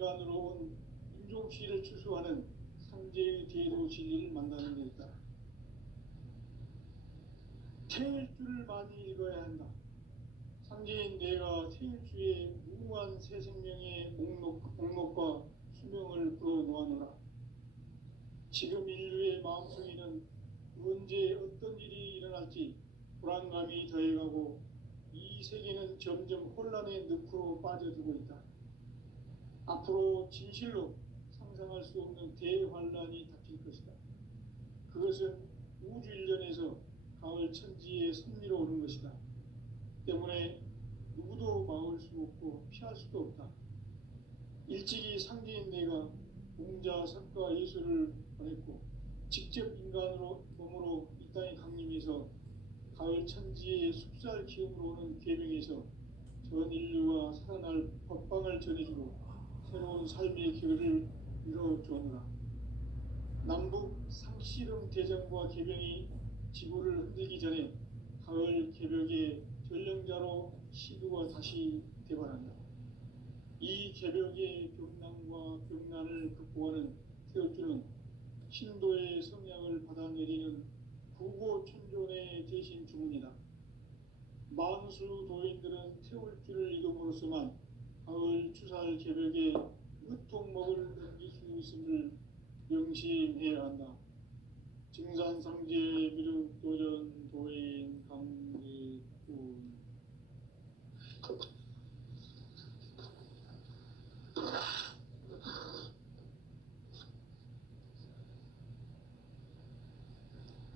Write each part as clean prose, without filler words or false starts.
인간으로 온 인종시를 추수하는 상제의 대도 진리를 만나는 데 있다. 태일주를 많이 읽어야 한다. 상제인 내가 태일주의 무궁한 새 생명의 목록과 수명을 불어놓아노라. 지금 인류의 마음속에는 언제 어떤 일이 일어날지 불안감이 더해가고 이 세계는 점점 혼란의 늪으로 빠져들고 있다. 앞으로 진실로 상상할 수 없는 대환란이 닥칠 것이다. 그것은 우주 일련에서 가을 천지의 섭리로 오는 것이다. 때문에 누구도 막을 수 없고 피할 수도 없다. 일찍이 상제인 내가 공자, 석가, 예수를 보냈고 직접 인간으로 몸으로 이 땅에 강림해서 가을 천지의 숲살 기업으로 오는 계명에서 전 인류와 살아날 법방을 전해주고 새로운 삶의 기회를 이뤄주었노라. 남북 상씨름 대전과 계병이 지구를 흔들기 전에 가을 개벽의 전령자로 시두가 다시 대발한다. 이 개벽의 병난과 병난을 극복하는 태울주는 신도의 성향을 받아내리는 구고천존의 대신 주문이다. 만수 도인들은 태울주를 읽음으로써만 가을 추살 개벽에 으통먹을 넘길 수 있음을 명심해야 한다. 증산상제 미륵도전 도인 강제군.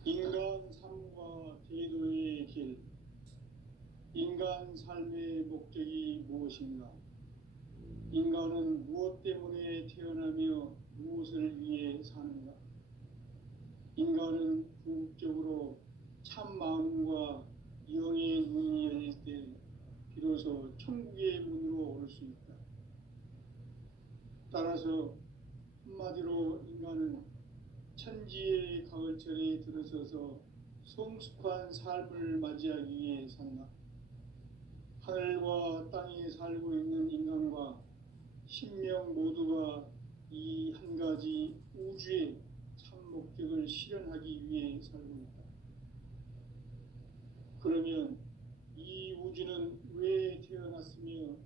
인간 삶과 제도의 길. 인간 삶의 목적이 무엇인가? 인간은 무엇 때문에 태어나며 무엇을 위해 사는가? 인간은 궁극적으로 참 마음과 영의 문이 열릴 때 비로소 천국의 문으로 올 수 있다. 따라서 한마디로 인간은 천지의 가을철에 들어서서 성숙한 삶을 맞이하기 위해 산다. 하늘과 땅에 살고 있는 인간과 신명 모두가 이 한 가지 우주의 참 목적을 실현하기 위해 살고 있다. 그러면 이 우주는 왜 태어났으며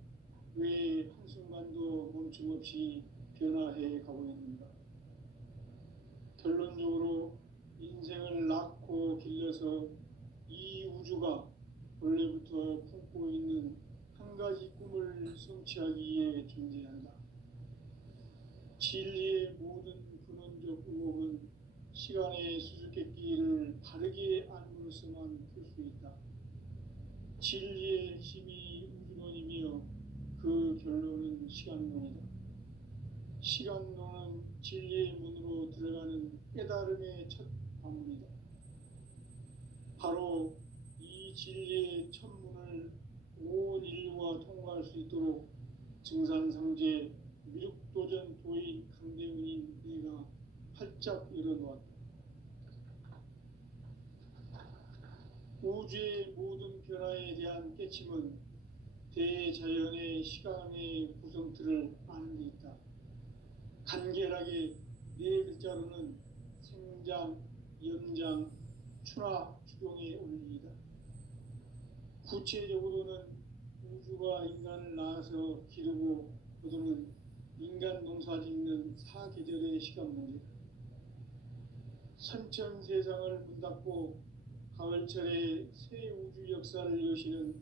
왜 한순간도 멈춤없이 변화해 가고 있는가? 결론적으로 인생을 낳고 길러서 이 우주가 원래부터 품고 있는 한 가지 꿈을 성취하기 위해 존재한다. 진리의 모든 근원적 의혹은 시간의 수수께끼를 바르게 알므로써만 풀 수 있다. 진리의 핵심이 우주론이며 그 결론은 시간론이다. 시간론은 진리의 문으로 들어가는 깨달음의 첫 관문이다. 바로 이 진리의 첫 문을 온 인류가 통과할 수 있도록 증산상제 미륵도전 도인 강대훈인 내가 활짝 열어놓았다. 우주의 모든 변화에 대한 깨침은 대자연의 시간의 구성틀을 아는 데 있다. 간결하게 네 글자로는 생장, 연장, 추나 추동의 원리이다. 구체적으로는 우주가 인간을 낳아서 기르고 거두는 인간 농사 짓는 사계절의 시간 문제다. 선천 세상을 문 닫고 가을철에 새 우주 역사를 여시는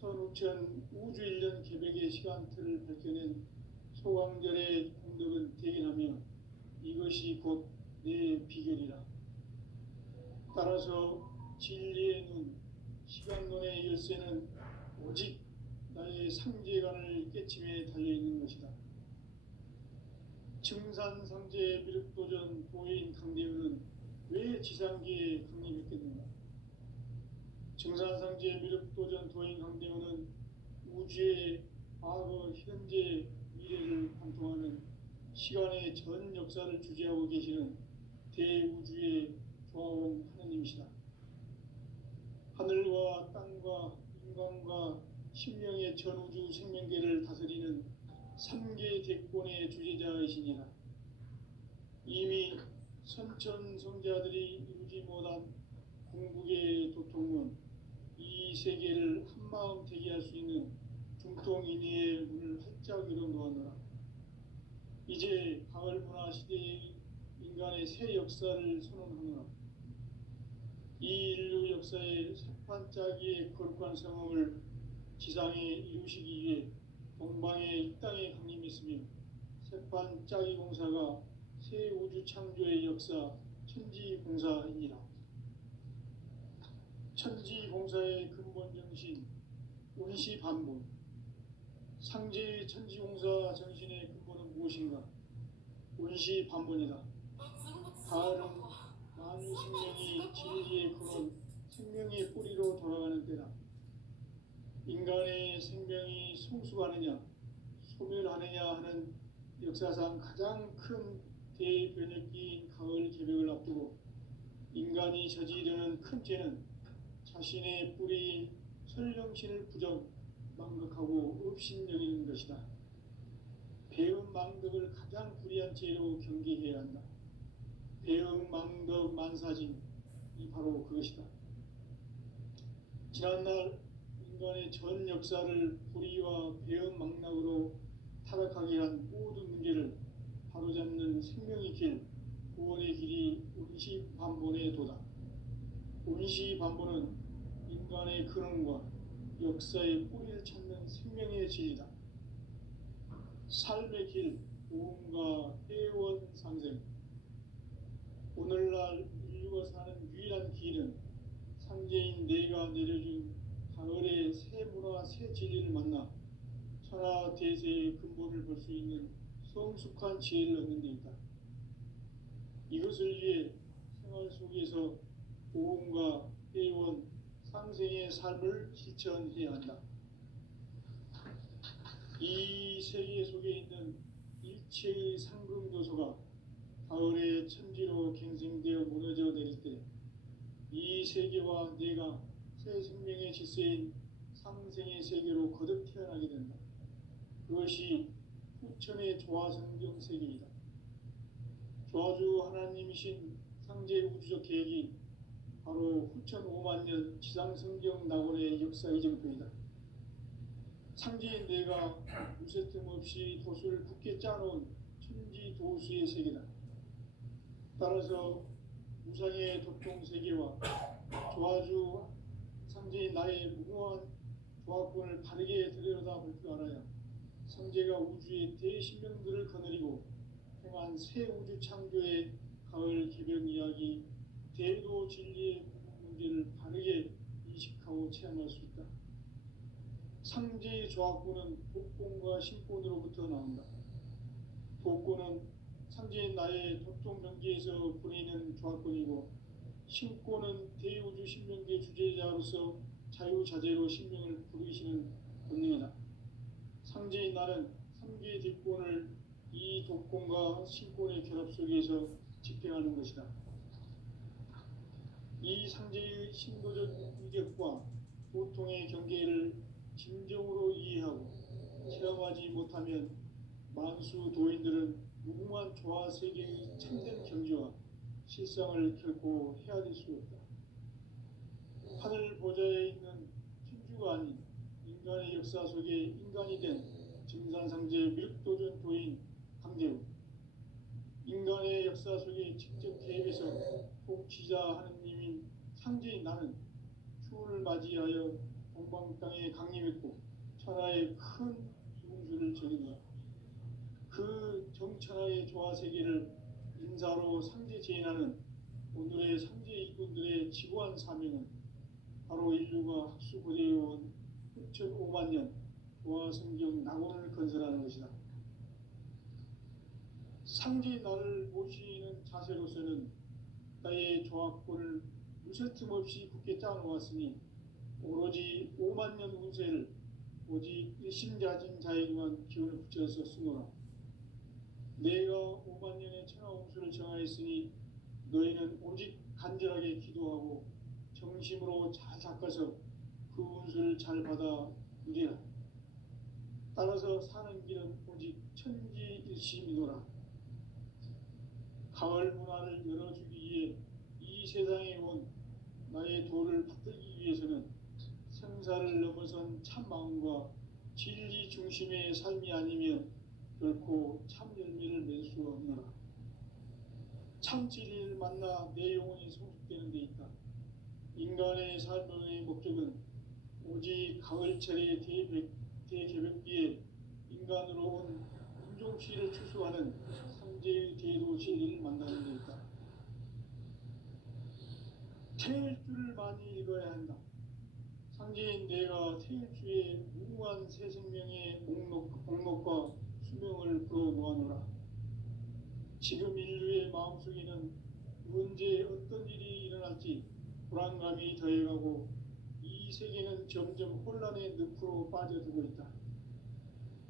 선우천 우주일년 개벽의 시간틀을 밝혀낸 소강절의 공덕은 대견하며 이것이 곧 내 비결이라. 따라서 진리의 눈, 시간론의 열쇠는 오직 나의 상제관을 깨침에 달려있는 것이다. 증산상제 미륵도전 도인 강대훈은 왜 지상계에 강림했겠는가? 증산상제 미륵도전 도인 강대훈은 우주의 과거, 현재, 미래를 관통하는 시간의 전 역사를 주재하고 계시는 대우주의 조화원 하느님이시다. 하늘과 땅과 인간과 신명의 전우주 생명계를 다스리는 삼계 대권의 주제자이시니라. 이미 선천성자들이 이루지 못한 궁극의 도통은 이 세계를 한마음 되게 할 수 있는 중통인의의 문을 활짝 열어놓았노라. 이제 가을 문화 시대의 인간의 새 역사를 선언하노라. 이 인류 역사의 새판짜기의 거룩한 성험을 지상에 이루시기 위해 동방의 이 땅에 강림했으며 새판짜기 공사가 새 우주 창조의 역사 천지공사이니라. 천지공사의 근본 정신 운시반본. 상제의 천지공사 정신의 근본은 무엇인가? 운시반본이다. 가을은 만유 생명이 진리의 근원, 생명의 뿌리로 돌아가는 때다. 인간의 생명이 성숙하느냐, 소멸하느냐 하는 역사상 가장 큰 대변혁기인 가을 개벽을 앞두고 인간이 저지르는 큰 죄는 자신의 뿌리인 설령신을 부정, 망각하고 업신여기는 것이다. 배은 망덕을 가장 불의한 죄로 경계해야 한다. 배은 망덕 만사진, 이 바로 그것이다. 지난날 인간의 전 역사를 불의와 배은 망락으로 타락하게 한 모든 문제를 바로잡는 생명의 길, 구원의 길이 운시반본의 도다. 운시반본은 인간의 근원과 역사의 뿌리를 찾는 생명의 진리다. 삶의 길, 오음과 회원 상생. 오늘날 인류가 사는 유일한 길은 상제인 내가 내려준 가을의 새 문화, 새 진리를 만나 천하 대세의 근본을 볼 수 있는 성숙한 지혜를 얻는 데 있다. 이것을 위해 생활 속에서 오음과 회원, 상생의 삶을 실천해야 한다. 이 세계 속에 있는 일체의 상금도서가 가을의 천지로 갱생되어 무너져 내릴 때 이 세계와 내가 새 생명의 질서인 상생의 세계로 거듭 태어나게 된다. 그것이 후천의 조화성경 세계이다. 조화주 하나님이신 상제 우주적 계획이 바로 후천 5만 년 지상성경 낙원의 역사 이정표이다. 상제인 내가 무쇠 틈 없이 도수를 굳게 짜놓은 천지 도수의 세계다. 따라서 무상의 도통세계와 조화주 상제인 나의 무궁한 조화권을 바르게 들여다볼 줄 알아야 상제가 우주의 대신명들을 거느리고 행한 새 우주 창조의 가을 개벽 이야기, 대도 진리의 문제를 바르게 인식하고 체험할 수 있다. 상제의 조화권은 복권과 신권으로부터 나온다. 복권은 상제인 나의 도통 명계에서 보내는 조화권이고, 신권은 대우주 신명계 주제자로서 자유자재로 신명을 부르시는 본능이다. 상제인 나는 3개의 뒷권을 이 독권과 신권의 결합 속에서 집행하는 것이다. 이 상제의 신도적 위력과 보통의 경계를 진정으로 이해하고 체험하지 못하면 만수 도인들은 무궁한 조화 세계의 참된 경지와 실상을 결코 헤아릴 수 없다. 하늘 보좌에 있는 천주가 아닌 인간의 역사 속에 인간이 된 증산상제 밀도전 도인 강대우, 인간의 역사 속에 직접 개입해서 통치자 하느님인 상제인 나는 추운을 맞이하여 동방 땅에 강림했고 천하의 큰 기운수를 적인다. 그 정천하의 조화 세계를 인사로 상제 제인하는 오늘의 상제 이군들의 지구한 사명은 바로 인류가 학수고대해온 6,5만 년 조화 성경 낙원을 건설하는 것이다. 상제인 나를 모시는 자세로서는 나의 조화권을 무쇠틈 없이 굳게 짜놓았으니 오로지 5만 년 운세를 오직 일심자진 자에게만 기운을 붙여서 쓰노라. 내가 5만 년의 천하 운수를 정하였으니 너희는 오직 간절하게 기도하고 정심으로 잘 닦아서 그 운수를 잘 받아 누리라. 따라서 사는 길은 오직 천지일심이노라. 가을 문화를 열어주기 위해 이 세상에 온 나의 도를 붙들기 위해서는 생사를 넘어선 참 마음과 진리 중심의 삶이 아니면 결코 참 열매를 맺을 수 없노라. 참 진리를 만나 내 영혼이 성숙되는 데 있다. 인간의 삶의 목적은 오직 가을철의 대개벽비에 인간으로 온 인종치를 추수하는 상제의 대도 진리를 만나는 데 있다. 태일주를 많이 읽어야 한다. 상제인 내가 태일주의 무궁한 새 생명의 목록과 수명을 불어놓아노라. 지금 인류의 마음속에는 언제 어떤 일이 일어날지 불안감이 더해가고 이 세계는 점점 혼란의 늪으로 빠져들고 있다.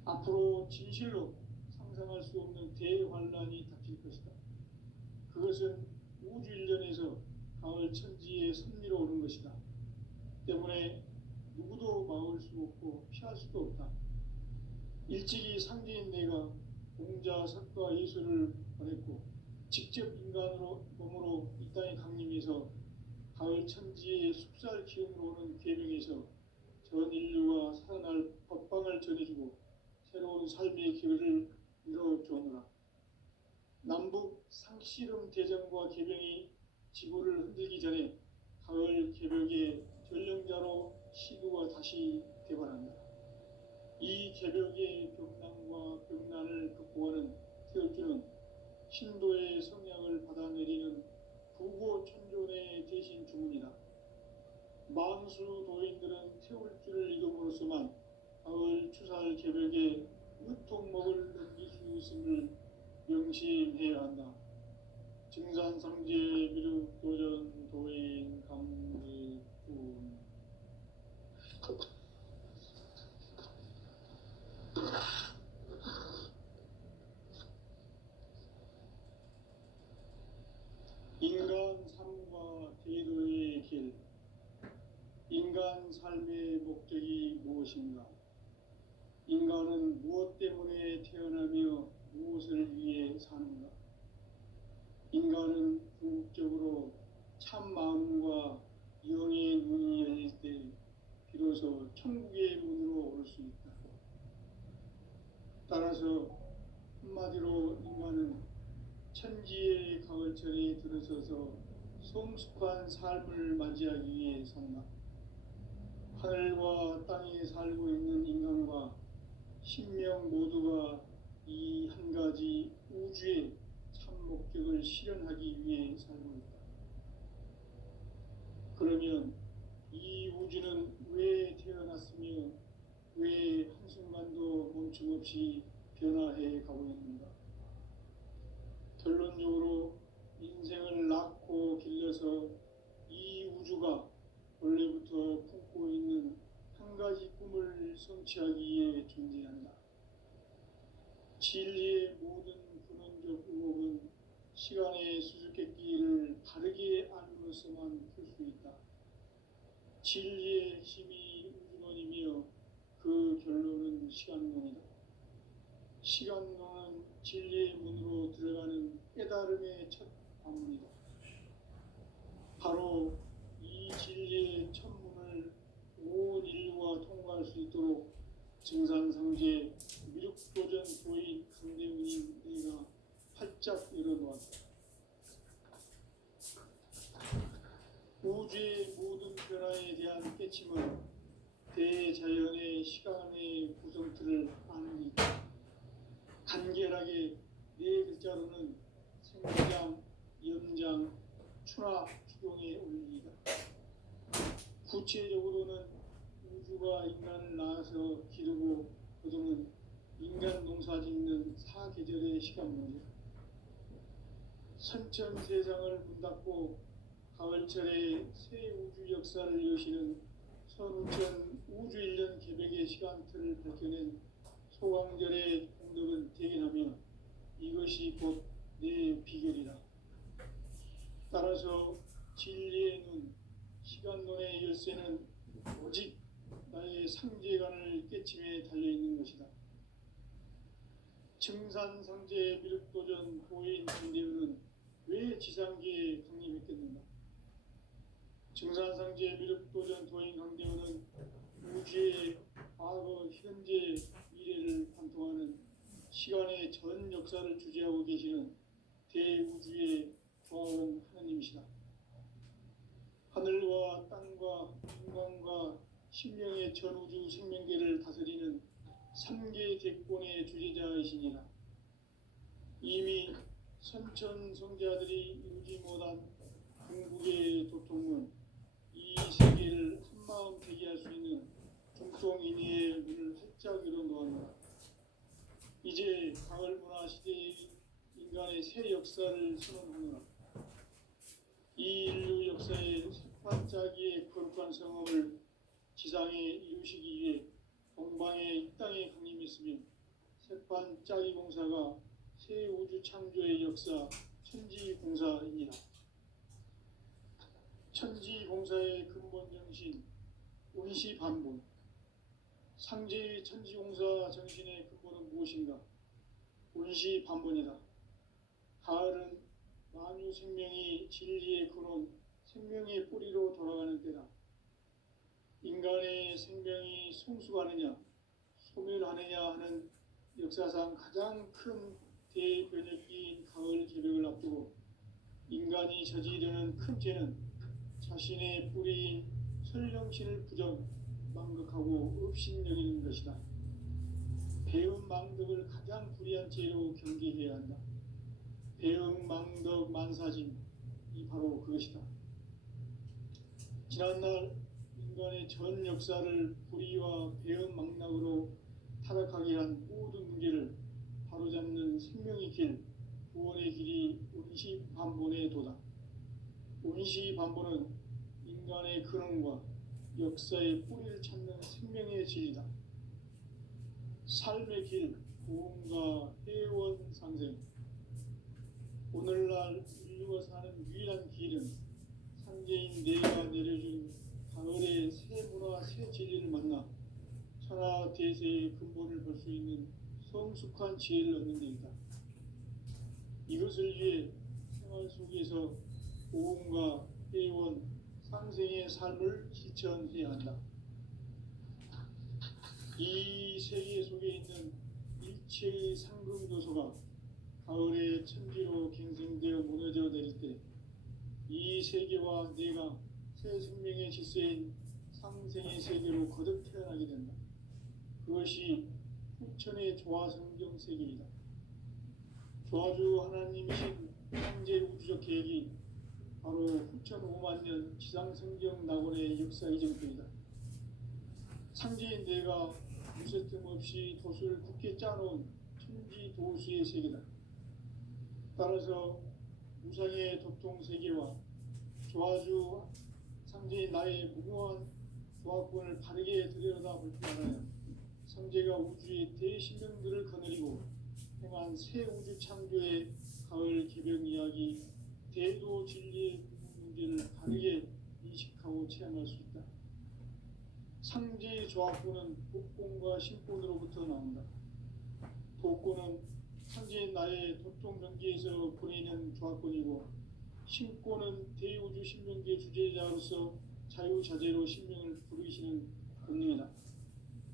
앞으로 진실로 상상할 수 없는 대환란이 닥칠 것이다. 그것은 우주 일련에서 가을 천지에 선미로 오는 것이다. 때문에 누구도 막을 수 없고 피할 수도 없다. 일찍이 상제인 내가 공자, 석가, 예수를 보냈고 직접 인간으로 몸으로 이 땅에 강림해서 가을 천지의 숙살 기운으로 오는 계명에서 전 인류가 살아날 법방을 전해주고 새로운 삶의 길을 열어주오노라. 남북 상씨름 대전과 계명이 지구를 흔들기 전에 가을 개벽의 전령자로 시구가 다시 개발한다. 이 개벽의 벽난과 벽난을 극복하는 태울주는 신도의 성향을 받아내리는 부고천존의 대신 주문이다. 만수 도인들은 태울주를 읽음으로써만 가을 추살 개벽의 으통목을 넘길 수 있음을 명심해야 한다. 증산상제 미륵도전 도인 감리꾼. 인간 삶과 대도의 길. 인간 삶의 목적이 무엇인가? 인간은 무엇 때문에 태어나며 무엇을 위해 사는가? 인간은 궁극적으로 참 마음과 영의 눈이 열릴 때 비로소 천국의 문으로 올 수 있다. 따라서 한마디로 인간은 천지의 가을철에 들어서서 성숙한 삶을 맞이하기 위해 산다. 하늘과 땅에 살고 있는 인간과 신명 모두가 이 한 가지 우주의 참 목적을 실현하기 위해 살고 있다. 그러면 이 우주는 왜 태어났으며 왜 한순간도 멈춤없이 변화해 가고 있는가? 결론적으로 인생을 낳고 길러서 이 우주가 원래부터 품고 있는 한 가지 꿈을 성취하기 위해 존재한다. 진리의 모든 근원적 의혹은 시간의 수수께끼를 바르게 알므로서만 풀 수 있다. 진리의 핵심이 우주론이며 그 결론은 시간론이다. 시간론은 진리의 문으로 들어가는 깨달음의 첫 관문이다. 바로 이 진리의 첫 문을 온 인류가 통과할 수 있도록 증산상제 미륵도전 도인 강대훈인 내가 활짝 열어놓았다. 우주의 모든 변화에 대한 깨침은 대자연의 시간의 구성틀을 아는 이다. 간결하게 네 글자로는 생장, 연장, 추나 추동의 원리이다. 구체적으로는 우주가 인간을 낳아서 기르고 거두는 인간 농사 짓는 사계절의 시간문제다. 선천세상을 문 닫고 가을철에 새 우주 역사를 여시는 선우천 우주일년 개벽의 시간틀을 밝혀낸 소강절의 공덕은 대견하며 이것이 곧 내 비결이다. 따라서 진리의 눈, 시간론의 열쇠는 오직 나의 상제관을 깨침에 달려있는 것이다. 증산상제 미륵도전 도인 강대우는 왜 지상계에 강림했겠는가? 증산상제 미륵도전 도인 강대우는 우주의 과거, 현재, 미래를 관통하는 시간의 전 역사를 주재하고 계시는 대우주의 조화원 하나님이시다. 하늘과 땅과 인간과 신명의 전우주 생명계를 다스리는 3계 대권의 주재자이시니라. 이미 선천성자들이 이루지 못한 궁극의 도통은 이 세계를 한마음 대기할 수 있는 종통인의의 문을 활짝 열어놓았노라. 이제 가을 문화 시대의 인간의 새 역사를 선언하노라. 이 인류 역사의 세판짜기의 거룩한 성업을 지상에 이루시기 위해 동방의 이 땅에 강림했으며 세판짜기 공사가 새 우주 창조의 역사 천지공사입니다. 천지공사의 근본 정신 운시반본. 상제의 천지공사 정신의 근본은 무엇인가? 운시반본이다. 가을은 만유 생명이 진리의 근원, 생명의 뿌리로 돌아가는 때다. 인간의 생명이 성숙하느냐, 소멸하느냐 하는 역사상 가장 큰 대변혁기인 가을 개벽을 앞두고 인간이 저지르는 큰 죄는 자신의 뿌리인 설령신을 부정, 망극하고 업신여기는 것이다. 배음 망덕을 가장 불의한 죄로 경계해야 한다. 배음 망덕 만사짐이 바로 그것이다. 지난날 인간의 전 역사를 불의와 배음 망락으로 타락하게 한 모든 문제를 바로잡는 생명의 길, 구원의 길이 운시반본의 도다. 운시반본은 인간의 근원과 역사의 뿌리를 찾는 생명의 진리다. 삶의 길, 고음과 회원 상생. 오늘날 인류가 사는 유일한 길은 상제인 내가 내려준 가을의 새 문화, 새 진리를 만나 천하 대세의 근본을 볼 수 있는 성숙한 지혜를 얻는 데이다. 이것을 위해 생활 속에서 고음과 회원, 상생의 삶을 실천해야 한다. 이 세계 속에 있는 일체의 상금 요소가 가을의 천지로 갱생되어 무너져 내릴 때 이 세계와 내가 새 생명의 질서인 상생의 세계로 거듭 태어나게 된다. 그것이 후천의 조화성경 세계이다. 조화주 하나님이신 창제 우주적 계획이 바로 후천 5만 년 지상성경 낙원의 역사 이정표이다. 상제인 내가 무쇠 틈 없이 도수를 굳게 짜놓은 천지 도수의 세계다. 따라서 무상의 도통 세계와 조화주 상제인 나의 무궁한 조화권을 바르게 들여다볼 줄 알아야 상제가 우주의 대신령들을 거느리고 행한 새 우주 창조의 가을 개벽 이야기, 대도 진리의 문제를 다르게 인식하고 체험할 수 있다. 상제의 조화권은 복권과 신권으로부터 나온다. 복권은 상제인 나의 도통 경계에서 보내는 조화권이고, 신권은 대우주 신명계 주제자로서 자유자재로 신명을 부르시는 권능이다.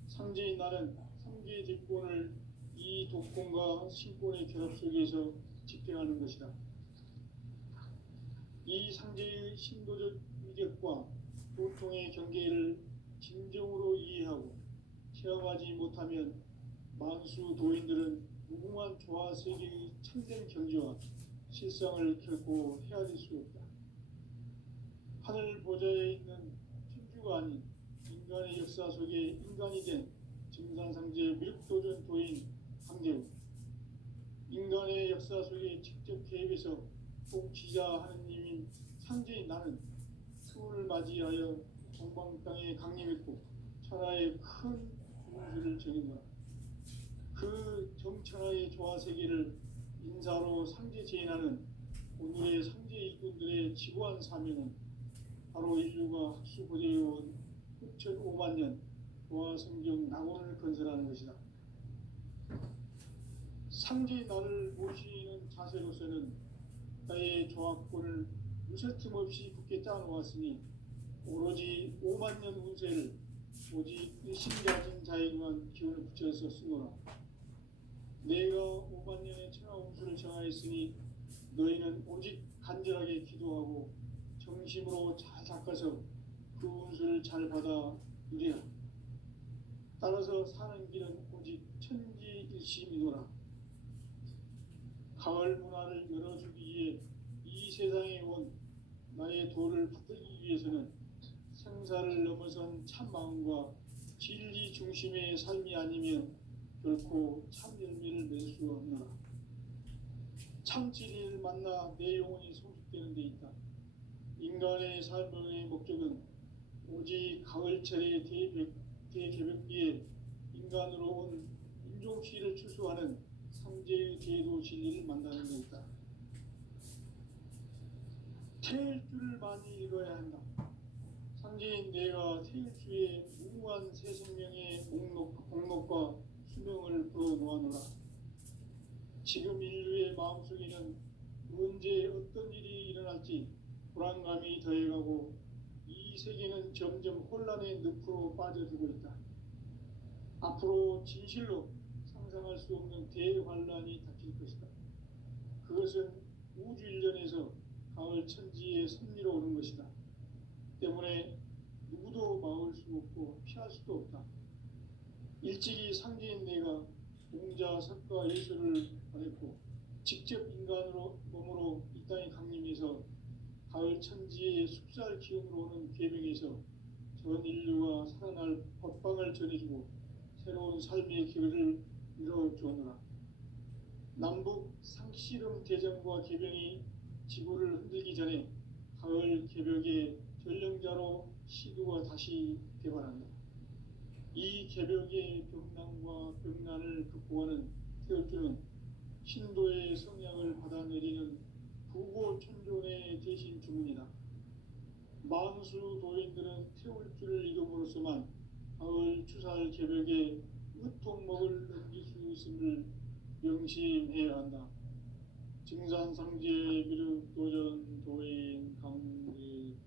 상제인 나는 3개 대권을 이 도권과 신권의 결합 속에서 집행하는 것이다. 이 상제의 신도적 위력과 도통의 경계를 진정으로 이해하고 체험하지 못하면 만수 도인들은 무궁한 조화 세계의 참된 경지와 실상을 결코 헤아릴 수 없다. 하늘 보좌에 있는 천주가 아닌 인간의 역사 속에 인간이 된 증산상제 미륵도전 도인 강대우. 인간의 역사 속에 직접 개입해서 통치자 하느님인 상제인 나는 수을 맞이하여 동방 땅에 강림했고 천하의 큰 분수를 정했노라. 그 정천하의 조화세계를 인사로 상제 제인하는 오늘의 상제 일꾼들의 지구한 사명은 바로 인류가 학수고대해온 6,5만 년 조화성경 낙원을 건설하는 것이다. 상주의 나를 모시는 자세로서는 나의 조합권을 무쇠틈 없이 굳게 짜놓았으니 오로지 5만 년 운세를 오직 일심가진 자에게만 기운을 붙여서 쓰노라. 내가 5만 년의 천하 운수를 정하였으니 너희는 오직 간절하게 기도하고 정심으로 잘 닦아서 그 운수를 잘 받아 누리라. 따라서 사는 길은 오직 천지일심이노라. 가을 문화를 열어주기 위해 이 세상에 온 나의 도를 받들기 위해서는 생사를 넘어선 참마음과 진리 중심의 삶이 아니면 결코 참 열매를 맺을 수 없노라. 참 진리를 만나 내 영혼이 성숙되는 데 있다. 인간의 삶의 목적은 오직 가을철의 대개벽비에 인간으로 온 인종시를 추수하는 삼재의 제도 진리를 만나는 데 있다. 태일주를 많이 읽어야 한다. 상제인 내가 태일주의 무궁한 새 생명의 목록과 수명을 불어놓아노라. 지금 인류의 마음속에는 언제 어떤 일이 일어날지 불안감이 더해가고 이 세계는 점점 혼란의 늪으로 빠져들고 있다. 앞으로 진실로 상상할 수 없는 대환란이 닥칠 것이다. 그것은 우주 일련에서 가을 천지의 섭리로 오는 것이다. 때문에 누구도 막을 수 없고 피할 수도 없다. 일찍이 상제인 내가 공자, 석가, 예수를 보냈고 직접 인간으로 몸으로 이 땅에 강림해서 가을 천지의 숲살 기운으로 오는 계명에서 전 인류가 살아날 법방을 전해주고 새로운 삶의 길을 이뤄주었노라. 남북 상씨름 대전과 계병이 지구를 흔들기 전에 가을 개벽의 전령자로 시두가 다시 개발한다. 이 개벽의 병난과 병난을 극복하는 태울주는 신도의 성향을 받아내리는 부고천존의 대신 주문이다. 만수 도인들은 태울주를 이름으로서만 가을 추살 개벽의 으통목을 넘길 수 있음을 명심해야 한다. 증산상제 미륵도전 도인 강대구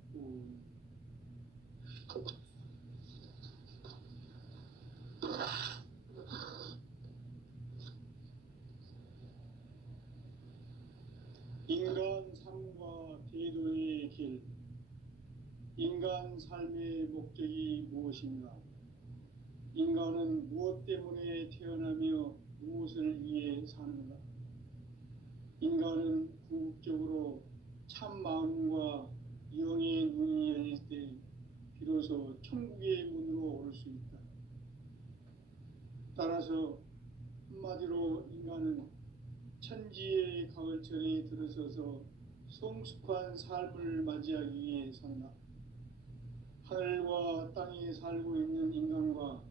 인간 삶과 제도의 길. 인간 삶의 목적이 무엇인가? 인간은 무엇 때문에 태어나며 무엇을 위해 사는가? 인간은 궁극적으로 참 마음과 영의 눈이 열릴 때 비로소 천국의 문으로 올 수 있다. 따라서 한마디로 인간은 천지의 가을철에 들어서서 성숙한 삶을 맞이하기 위해 산다. 하늘과 땅에 살고 있는 인간과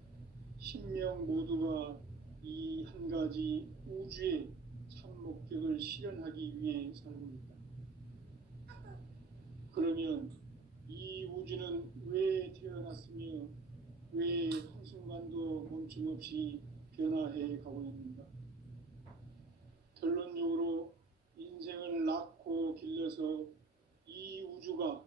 신명 모두가 이 한 가지 우주의 참 목적을 실현하기 위해 살고 있다. 그러면 이 우주는 왜 태어났으며 왜 한순간도 멈춤없이 변화해 가고 있는가? 결론적으로 인생을 낳고 길러서 이 우주가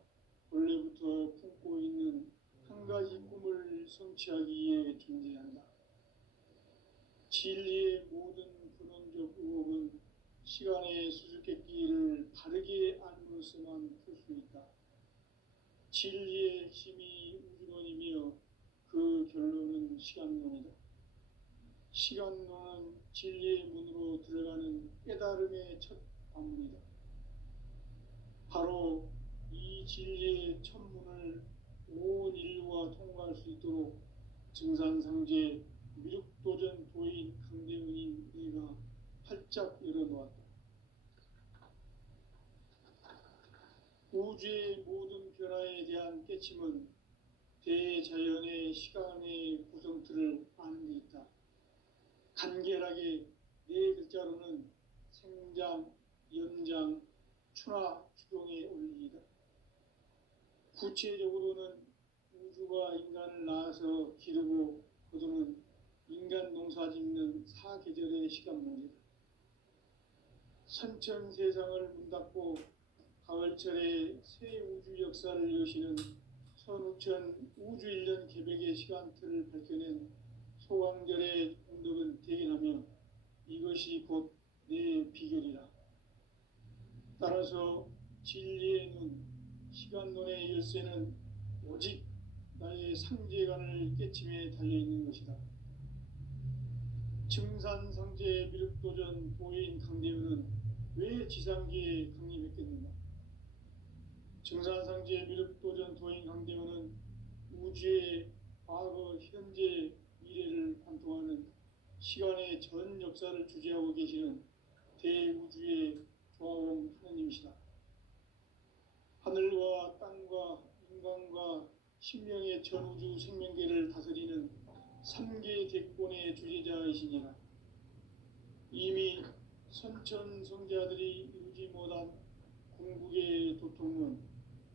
원래부터 품고 있는 한 가지 꿈을 성취하기 위해 존재한다. 진리의 모든 근원적 의혹은 시간의 수수께끼를 바르게 알므로서만 풀 수 있다. 진리의 핵심이 우주론이며 그 결론은 시간론이다. 시간론은 진리의 문으로 들어가는 깨달음의 첫 관문이다. 바로 이 진리의 첫 문을 온 인류가 통과할 수 있도록 증산상제 미륵도전 도인 강대훈인 내가 활짝 열어놓았다. 우주의 모든 변화에 대한 깨침은 대자연의 시간의 구성틀을 아는 데 있다. 간결하게 네 글자로는 생장, 연장, 추나 추동의 원리이다. 구체적으로는 우주가 인간을 낳아서 기르고 거두는 인간 농사 짓는 사계절의 시간 문제다. 선천 세상을 문 닫고 가을철에 새 우주 역사를 여시는 선우천 우주 1년 개백의 시간틀을 밝혀낸 소강절의 공덕은 대견하며 이것이 곧 내 비결이라. 따라서 진리의 눈, 시간론의 열쇠는 오직 나의 상제관을 깨침에 달려있는 것이다. 증산상제 미륵도전 도인 강대우는 왜 지상기에 강림했겠는가? 증산상제 미륵도전 도인 강대우는 우주의 과거, 현재, 미래를 관통하는 시간의 전 역사를 주재하고 계시는 대우주의 조화원 하느님이시다. 하늘과 땅과 인간과 신명의 전우주 생명계를 다스리는 3개 대권의 주재자이시니라. 이미 선천성자들이 이루지 못한 궁극의 도통은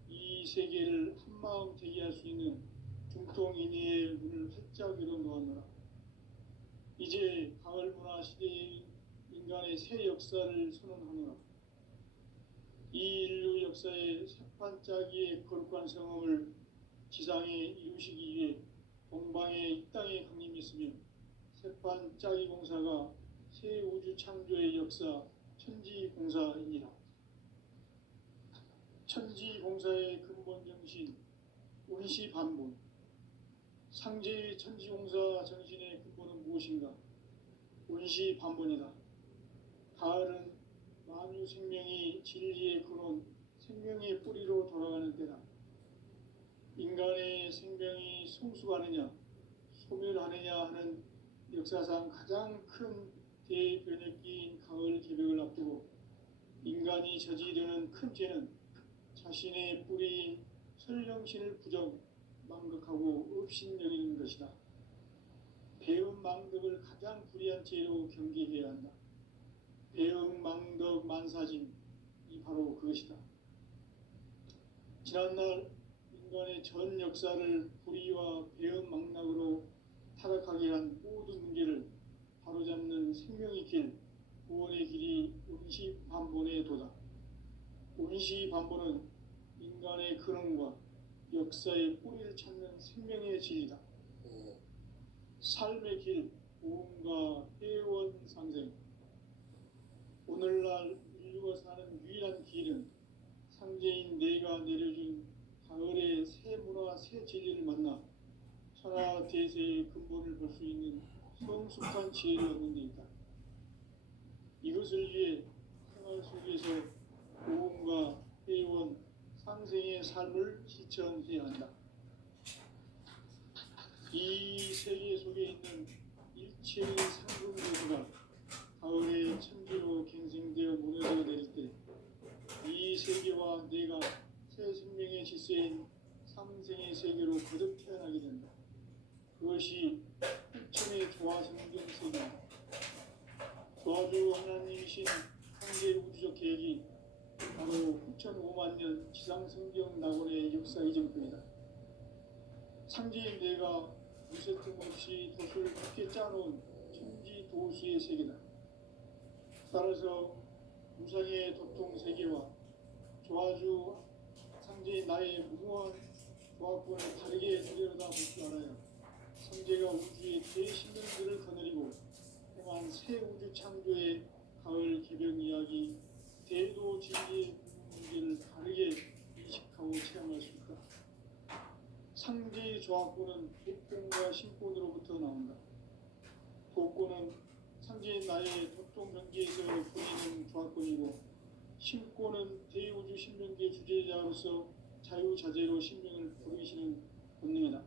이 세계를 한마음 되게 할 수 있는 중통인의의 문을 활짝 열어놓았노라. 이제 가을문화 시대의 인간의 새 역사를 선언하노라. 이 인류 역사의 새판짜기의 거룩한 성험을 지상에 이루시기 위해 동방의 이 땅에 강림했으며 새판짜기 공사가 새 우주 창조의 역사 천지공사이니라. 천지공사의 근본 정신 운시반본. 상제의 천지공사 정신의 근본은 무엇인가? 운시반본이다. 가을은 만유 생명이 진리의 근원, 생명의 뿌리로 돌아가는 때다. 인간의 생명이 성숙하느냐, 소멸하느냐 하는 역사상 가장 큰 대변혁기인 가을 개벽을 앞두고 인간이 저지르는 큰 죄는 자신의 뿌리인 설령신을 부정, 망극하고 업신여기는 것이다. 배음 망덕을 가장 불의한 죄로 경계해야 한다. 배음 망덕 만사진이 바로 그것이다. 지난날 인간의 전 역사를 불의와 배음 망락으로 타락하게 한 모든 문제를 바로잡는 생명의 길, 구원의 길이 운시반본의 도다. 운시반본은 인간의 근원과 역사의 뿌리를 찾는 생명의 진리다. 삶의 길, 보험과 회원 상생. 오늘날 인류가 사는 유일한 길은 상제인 내가 내려준 가을의 새 문화, 새 진리를 만나 천하 대세의 근본을 볼 수 있는 성숙한 지혜를 얻는 데 있다. 이것을 위해 생활 속에서 보험과 회원, 상생의 삶을 실천해야 한다. 이 세계 속에 있는 일체의 상급 요소가 가을의 천지로 갱생되어 무너져 내릴 때 이 세계와 내가 새 생명의 질서인 상생의 세계로 거듭 태어나게 된다. 그것이 후천의 조화성경 세계다. 조화주 하나님이신 상제 우주적 계획이 바로 후천 5만 년 지상성경 낙원의 역사 이전편이다. 상제인 내가 무쇠틈 없이 돛을 깊게 짜놓은 천지 도수의 세계다. 따라서 무상의 도통 세계와 조화주 상제인 나의 무모한 조합권을 다르게 들여다볼 줄 알아야 상제가 우주의 대신령들을 거느리고 행한 새 우주 창조의 가을 개벽 이야기, 대도 진리의 문제를 다르게 인식하고 체험할 수 있다. 상제의 조합권은 독권과 신권으로부터 나온다. 독권은 상제인 나의 도통 경계에서 보이는 조합권이고, 신권은 대우주 신명계 주제자로서 자유자재로 신명을 부르시는 본능이다.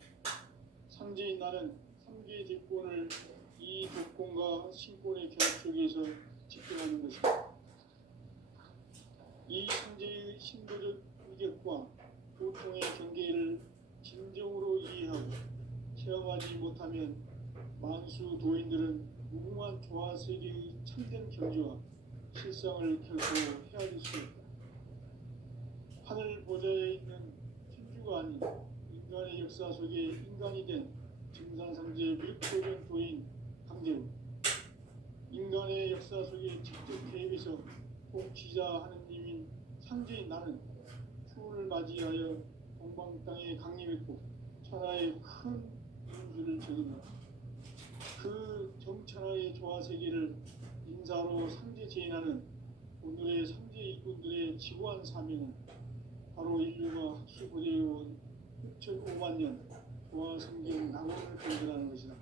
상제인 나는 3개의 대권을 이 독권과 신권의 결합 속에서 집행하는 것이다. 이 상제의 신도적 위력과 보통의 경계를 진정으로 이해하고 체험하지 못하면 만수 도인들은 무궁한 조화세계의 참된 경지와 실상을 결코 헤아릴 수 없다. 하늘 보좌에 있는 천주가 아닌 인간의 역사 속에 인간이 된 증산상제 미륵도전 도인 강대우. 인간의 역사 속에 직접 개입해서 통치자 하느님인 상제인 나는 추운을 맞이하여 동방 땅에 강림했고 천하의 큰 운수를 적인다. 그 정천하의 조화세계를 인사로 상제 제인하는 오늘의 상제 일꾼들의 지구한 사명은 바로 인류가 학수고대해온 6,500만 년 조화성경 낙원을 건설하는 것이다.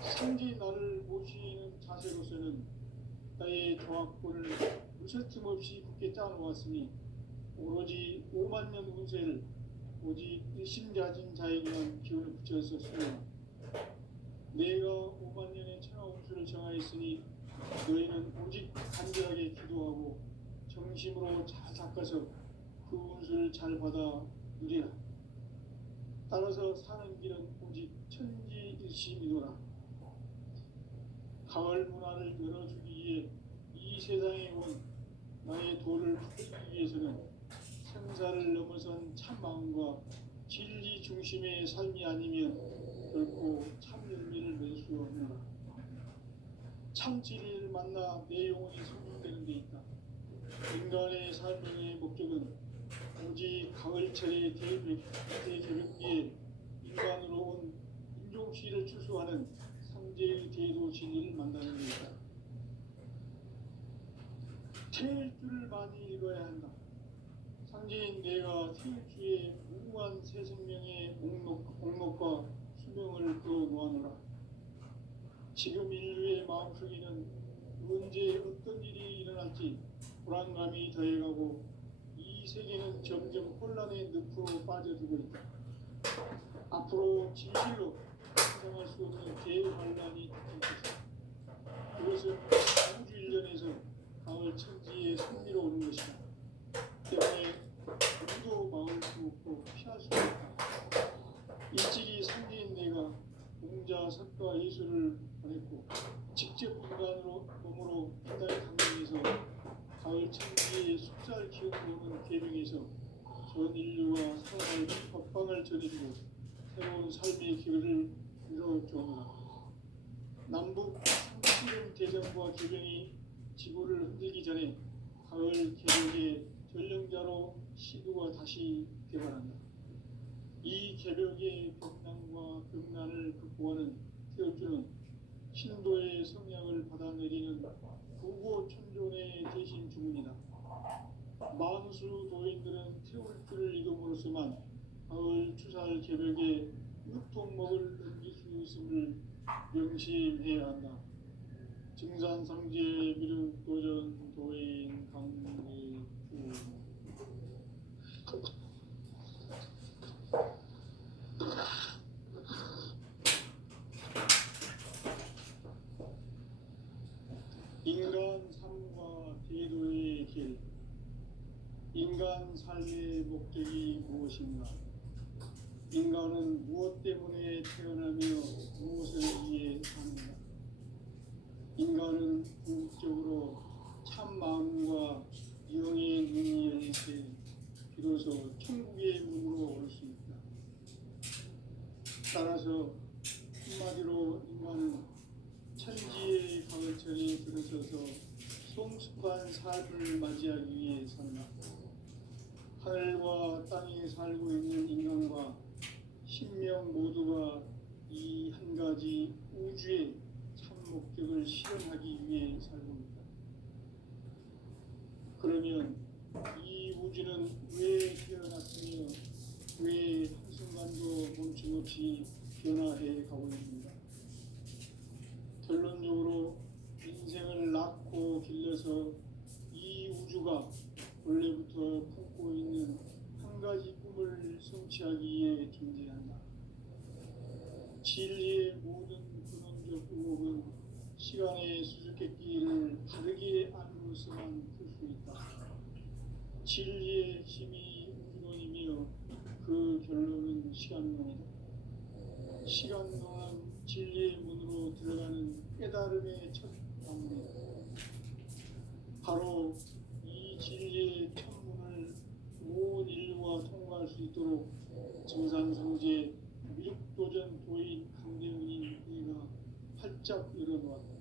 상제인 나를 모시는 자세로서는 나의 조합권을 무쇠틈 없이 굳게 짜놓았으니 오로지 5만 년 운세를 오직 일심자진 자에게만 기운을 붙여서 수행한다. 내가 5만 년의 천하 운수를 정하였으니 너희는 오직 간절하게 기도하고 정심으로 잘 닦아서 그 운수를 잘 받아 누리라. 따라서 사는 길은 오직 천지일심이노라. 가을 문화를 열어주기 위해 이 세상에 온 나의 도를 풀기 위해서는 생사를 넘어선 참 마음과 진리 중심의 삶이 아니면 결코 참 열매를 낼 수 없노라. 참 진리를 만나 내 영혼이 성숙되는 데 있다. 인간의 삶의 목적은 오직 가을철의 대개벽 위에 인간으로 온 인종시를 추수하는 상제의 대도 진리를 만나는 데 있다. 태일주를 많이 읽어야 한다. 상제인 내가 태일주의 무궁한 새 생명의 목록과 수명을 끌어놓아노라. 지금 인류의 마음속에는 언제 어떤 일이 일어날지 불안감이 더해가고 이 세계는 점점 혼란의 늪으로 빠져들고 있다. 앞으로 진실로 상상할 수 없는 대환란이 닥칠 것이다. 그것은 우주 일련에서 가을 천지의 승리로 오는 것이다. 때문에 누구도 막을 수 없고 피할 수 없다. 일찍이 상제인 내가 공자, 석가, 예수를 보냈고 직접 인간으로 몸으로 바다에 강림해서 가을 천지의 숫살 기운으로 오는 계명에서 전 인류가 살아갈 법방을 전해주고 새로운 삶의 기회를 이뤄주었노라. 남북 상시름 대전과 개병이 지구를 흔들기 전에 가을 개벽의 전령자로 시도가 다시 개발한다. 이 개벽의 벽난과 벽난을 극복하는 태울주는 신도의 성약을 받아내리는 부고천존의 대신 주문이다. 만수 도인들은 태울주를 이름으로서만 가을 추살 개벽에 육통목을 넘길 수 있음을 명심해야 한다. 증산상제 미륵도전 도인 강례주. 인간 삶과 대도의 길. 인간 삶의 목적이 무엇인가? 인간은 무엇 때문에 태어나며 무엇을 위해 사는가? 인간은 궁극적으로 참 마음과 영의 눈이 열릴 때 비로소 천국의 문으로 올 수 있다. 따라서 한마디로 인간은 천지의 가을철에 들어서서 성숙한 삶을 맞이하기 위해 산다. 하늘과 땅에 살고 있는 인간과 신명 모두가 이 한 가지 우주의 참 목적을 실현하기 위해 살고 있다. 그러면 이 우주는 왜 태어났으며 왜 한순간도 멈춤없이 변화해 가고 있는가? 결론적으로 인생을 낳고 길러서 이 우주가 원래부터 품고 있는 한 가지 꿈을 성취하기 위해 존재한다. 진리의 모든 근원적 의혹은 시간의 수수께끼를 다르게 안으로서만 풀 수 있다. 진리의 핵심이 우주론이며 그 결론은 시간론이다. 시간론은 진리의 문으로 들어가는 깨달음의 첫 방문이다. 바로 이 진리의 천문을 온 인류가 통과할 수 있도록 증산성제 미륵도전 도인 강대훈인 이가 활짝 열어놓았다.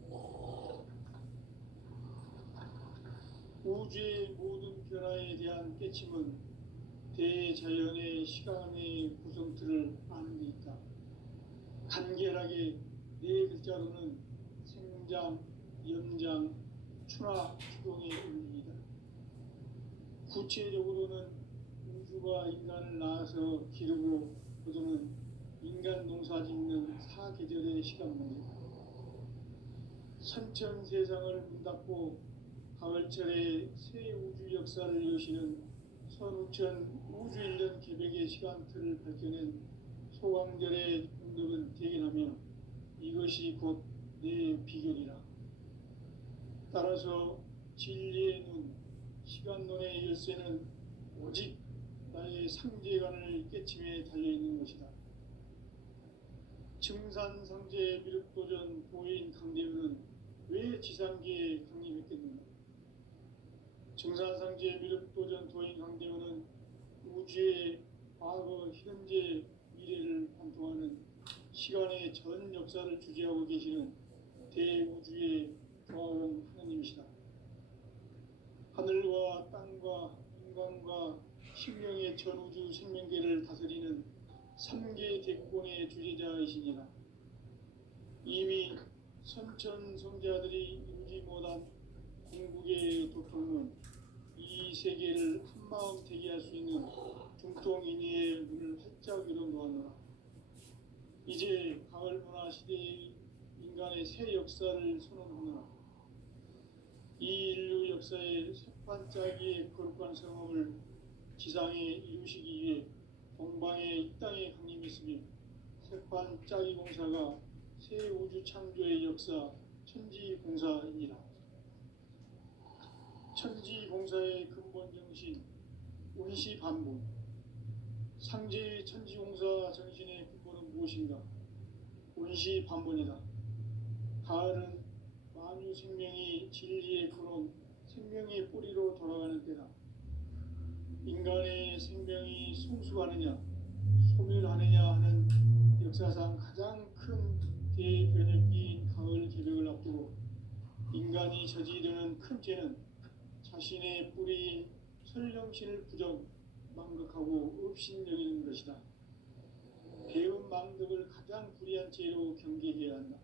우주의 모든 변화에 대한 깨침은 대자연의 시간의 구성틀을 아는 데 있다. 간결하게 네 글자로는 생장, 연장, 추나 추동의 의미이다. 구체적으로는 우주가 인간을 낳아서 기르고 거두는 인간 농사 짓는 사계절의 시간 문제다. 선천 세상을 문 닫고 가을철에 새 우주 역사를 여시는 선우천 우주 1년 개백의 시간틀을 밝혀낸 소강절의 공덕은 대견하며 이것이 곧 내 비결이라. 따라서 진리의 눈, 시간론의 열쇠는 오직 나의 상제관을 깨침에 달려있는 것이다. 증산상제 미륵도전 도인 강대우는 왜 지상계에 강림했겠는가? 증산상제 미륵도전 도인 강대우는 우주의 과거, 현재, 미래를 관통하는 시간의 전 역사를 주재하고 계시는 대우주의 조화원 하나님이시다. 하늘과 땅과 인간과 신명의 전우주 생명계를 다스리는 3계 대권의 주재자이시니라. 이미 선천성자들이 이루지 못한 궁극의 도통은 이 세계를 한마음 되게 할 수 있는 중통인의의 문을 활짝 열어놓았노라. 이제 가을 문화 시대의 인간의 새 역사를 선언하노라. 이 인류 역사의 새반짝이의 거룩한 성험을 지상에 이루시기 위해 동방의 이 땅에 강림했으며 새반짝이 공사가 새 우주 창조의 역사 천지공사이니라. 천지공사의 근본 정신 운시반본. 상제의 천지공사 정신의 근본은 무엇인가? 운시반본이다. 가을은 만유 생명이 진리의 근원, 생명의 뿌리로 돌아가는 때다. 인간의 생명이 성숙하느냐, 소멸하느냐 하는 역사상 가장 큰 대변혁기인 가을 개벽을 앞두고 인간이 저지르는 큰 죄는 자신의 뿌리인 설령신을 부정, 망극하고 업신여기는 것이다. 배은 망덕을 가장 불의한 죄로 경계해야 한다.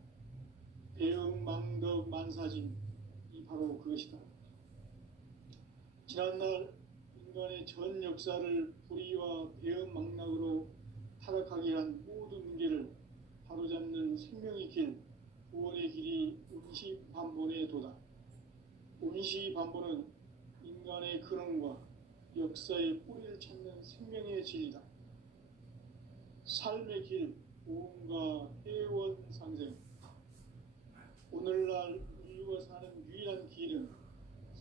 배은 망덕 만사진, 이 바로 그것이다. 지난날 인간의 전 역사를 불의와 배은 망락으로 타락하게 한 모든 문제를 바로잡는 생명의 길, 구원의 길이 운시반본의 도다. 운시반본은 인간의 근원과 역사의 뿌리를 찾는 생명의 진리다. 삶의 길, 보험과 회원 상생. 오늘날 인류가 사는 유일한 길은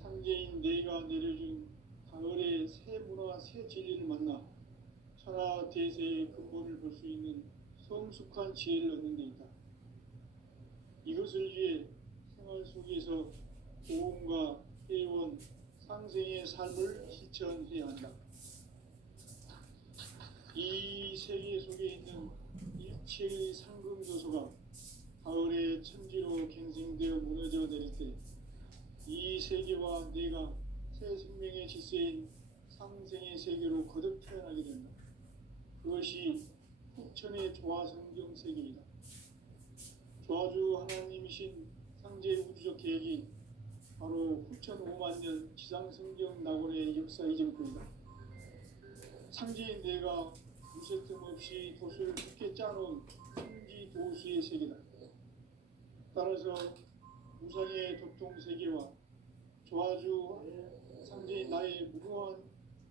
상제인 내가 내려준 가을의 새 문화, 새 진리를 만나 천하 대세의 근본을 볼 수 있는 성숙한 지혜를 얻는 데 있다. 이것을 위해 생활 속에서 보험과 회원, 상생의 삶을 실천해야 한다. 이 세계 속에 있는 일체의 상금 요소가 가을의 천지로 갱생되어 무너져 내릴 때 이 세계와 내가 새 생명의 질서인 상생의 세계로 거듭 태어나게 된다. 그것이 후천의 조화성경 세계이다. 조화주 하나님이신 상제 우주적 계획이 바로 후천 5만 년 지상성경 낙원의 역사 이전뿐이다. 상제인 내가 무쇠 틈 없이 도수를 깊게 짜놓은 천지 도수의 세계다. 따라서 우상의 도통 세계와 조화주 상제인 나의 무궁한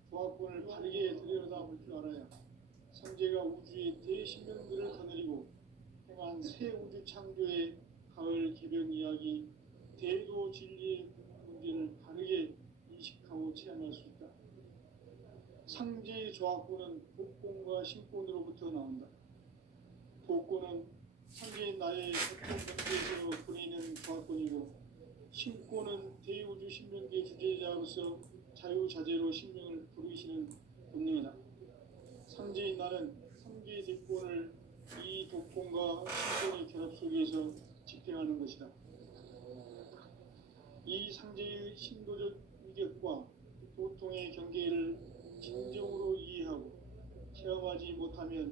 조화권을 바르게 들여다볼 줄 알아야 상제가 우주의 대신명들을 거느리고 행한 새 우주 창조의 가을 개변 이야기, 대도 진리의 문제를 바르게 인식하고 체험할 수 있다. 상제의 조화권은 복권과 신권으로부터 나온다. 복권은 상제인 나의 복권 경계에서 보내는 조화권이고, 신권은 대우주 신명계 주제자로서 자유자재로 신명을 부르시는 본능이다. 상제인 나는 3개의 대권을 이 독권과 신권의 결합 속에서 집행하는 것이다. 이 상제의 신도적 위력과 고통의 경계를 진정으로 이해하고 체험하지 못하면